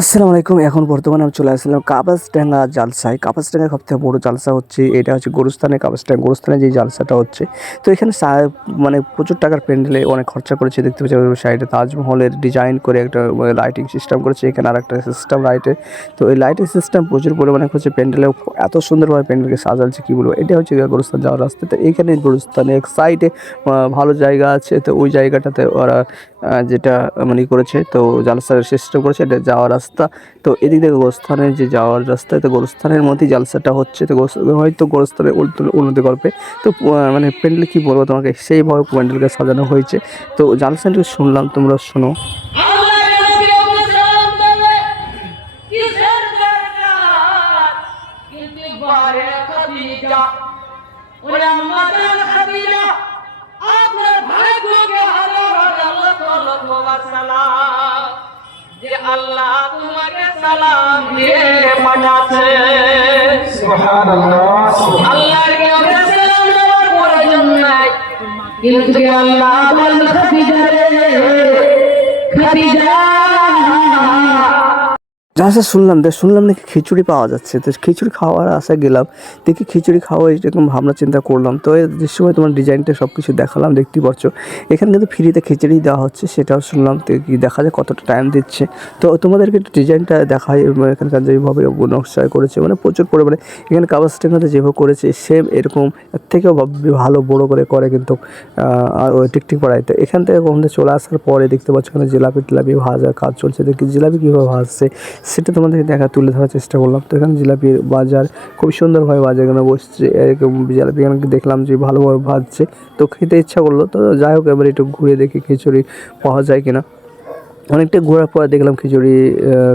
আসসালামু আলাইকুম, এখন বর্তমানে আমি চলে আসলাম কাবাসডাঙ্গা জালসায়। কাবাসডাঙ্গা সবথেকে বড় জালসা হচ্ছে, এটা হচ্ছে গরুস্থানে কাবাসডাঙ্গা গরুস্থানে যে জালসাটা হচ্ছে। তো এখানে মানে প্রচুর টাকার প্যান্ডেলে অনেক খরচা করেছে, দেখতে পাচ্ছি সাইডে তাজমহলের ডিজাইন করে একটা লাইটিং সিস্টেম করেছে, এখানে আর একটা সিস্টেম লাইটে তো এই লাইটিং সিস্টেম প্রচুর পরিমাণে হচ্ছে প্যান্ডেলে এত সুন্দরভাবে প্যান্ডেলকে সাজাচ্ছে কী বলব, এটা হচ্ছে গোরস্থান যাওয়ার রাস্তা। তো এখানে গোরস্থানে এক সাইডে ভালো জায়গা আছে, তো ওই জায়গাটাতে ওরা যেটা মানে করেছে, তো জালসার সিস্টেম করেছে, এটা যাওয়ার রাস্তা। তো এদিক থেকে গোরস্থানের যে যাওয়ার রাস্তা, তো গোরস্থানের মধ্যেই জালসাটা হচ্ছে। তো হয়তো গোরস্থানের উন্নতি করবে। তো মানে প্যান্ডেল কী বলব তোমাকে? সেইভাবে প্যান্ডেলকে সাজানো হয়েছে। তো জালসাটা শুনলাম, তোমরা শোনো। আপনার আল্লাহ তোমাকে সালাম দিয়ে পাঠাচ্ছে। আল্লাহর নবী সালাম দেওয়ার প্রয়োজন নাই কিন্তু আল্লাহ বলেন খাদিজা রে খাদিজা জালসা শুনলাম দেখ, শুনলাম নাকি খিচুড়ি পাওয়া যাচ্ছে। তো খিচুড়ি খাওয়ার আশায় গেলাম। দেখি খিচুড়ি খাওয়া এরকম ভাবনা চিন্তা করলাম। তো যে সময় তোমার ডিজাইনটা সব কিছু দেখালাম, দেখতেই পারছ এখানে কিন্তু ফ্রিতে খিচুড়ি দেওয়া হচ্ছে, সেটাও শুনলাম। কি দেখা যায় কতটা টাইম দিচ্ছে। তো তোমাদেরকে ডিজাইনটা এবং এখানকার যেভাবে নকশায় করেছে। মানে প্রচুর পরিমাণে এখানে কাবাস টেকনাতে যেভাবে করেছে সেম এরকম, এর থেকেও ভালো, বড় করে করে কিন্তু আর ওই টিকটিক পাড়ায়। তো এখান থেকে চলে আসার পরে দেখতে পাচ্ছ এখানে জিলাপি টিলাপি ভাজার কাজ চলছে। দেখি জিলাপি কীভাবে ভাজছে সেটা তোমাদেরকে দেখা তুলে ধরার চেষ্টা করলাম তো এখানে জিলাপির বাজার খুব সুন্দরভাবে বাজার এখানে বসছে জিলাপি এখানে দেখলাম যে ভালোভাবে ভাজছে তো খেতে ইচ্ছা করল তো যাই হোক এবার একটু ঘুরে দেখি খিচুড়ি পাওয়া যায় কিনা অনেকটা ঘোরার পরে দেখলাম খিচুড়ি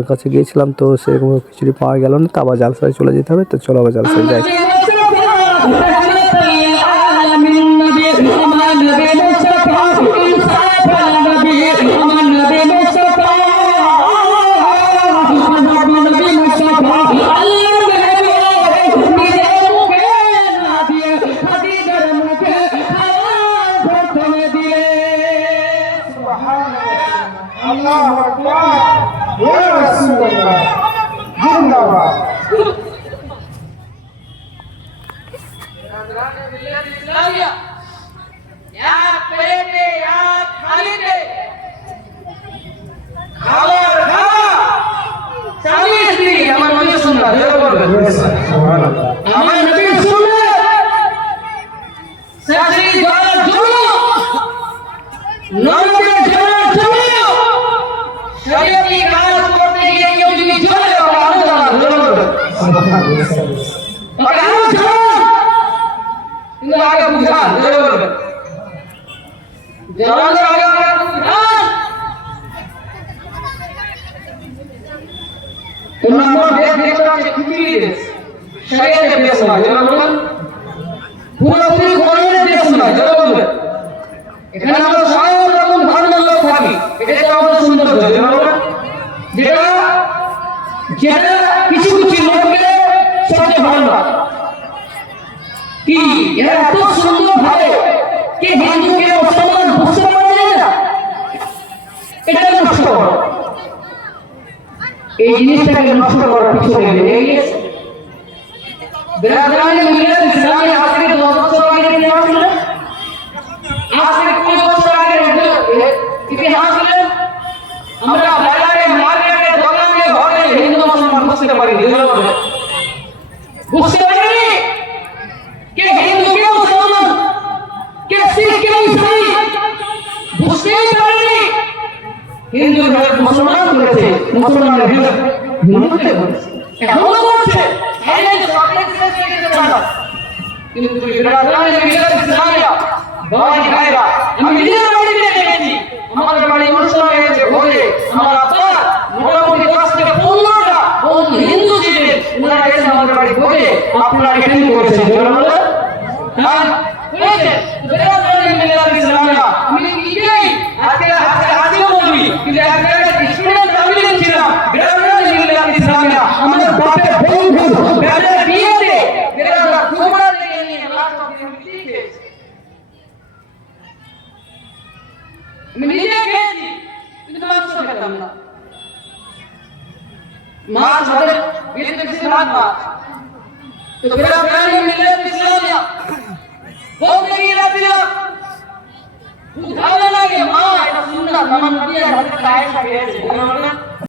কাছে গিয়েছিলাম তো সেরকম খিচুড়ি পাওয়া গেল না তো আবার জালসায় চলে যেতে হবে তো চলো আবার জালসায় যাই আল্লাহু আকবার ইয়া রাসূলুল্লাহ জিন্দাবাদ या पेटे या खाली पे খাবার খাওয়া চালিয়েছি আমার কিন্তু আগে বুঝান জোরে বলবেন। জোরে আগে পৃথিবীর দেশ শরীয়তের দেশ নয় জোরে বলবেন পুরোপুরি কোরআনের দেশ নয় জোরে বলবেন এখানে আমরা সব রকম ধর্মের লোক থাকি। এটা আমাদের সৌন্দর্য যেটা যেটা কিছু কিছু লোককে সবচেয়ে ভালো লাগে কি এরা এত সুন্দর ভাবে কি হিন্দুকে মুসলমান বুঝতে পারে না এটা নষ্ট করো এই জিনিসটাকে নষ্ট করার পিছনে লেগে গেছে বেরাদানি মিলাদ ইসলামী আজকে দশ বছর আগে ইতিহাস ছিল আজকে কুড়ি বছর আগে ইতিহাস ছিল আমরা বাজারে মার্কেটে দোকানে ঘরে হিন্দু মুসলমান বুঝতে পারি বুঝতে পারিনি কে হিন্দু কে মুসলমান কে শিখ কে ইসাই বুঝতেই পারিনি হিন্দু মুসলমান করেছে, মুসলমান হিন্দু হিন্দুকে করেছে। এখনও করছে। কিন্তু আমি নিজের বাড়িতে দেখেছি, আমার বাড়ি অনুষ্ঠান হয়েছে ভোরে আমার আপা মোটামুটি দশ থেকে পনেরোটা হিন্দু ছিলেন, ওনারা এসে আমাদের বাড়ি ভোরে আপনারা হিন্দু করেছেন। হ্যাঁ বিরাদানে মিলাদ ইসলামিয়া আমি নিজেই আজকে আজকে আজকেও বলবি কিন্তু আজকে স্টুডেন্ট আমি ছিলাম বিরাদানে মিলাদ ইসলামিয়া আমাদের বাপের বন্ধু বেড়ে বিয়েতে বিরাদা তোমরা লেগে নিয়ে লাস্ট অফ দিন আমি নিজে খেয়েছি। কিন্তু মাছ খেতাম না। মাছ হবে বিয়েতে বেশি ভাগ মাছ। তো বিরা প্রাণী মিলে ইসলামিয়া বলতে গিয়ে রাবিয়া বুঝাবে মা এটা সুন্দর আমার নবী হাদিস আয়েশা বলেছে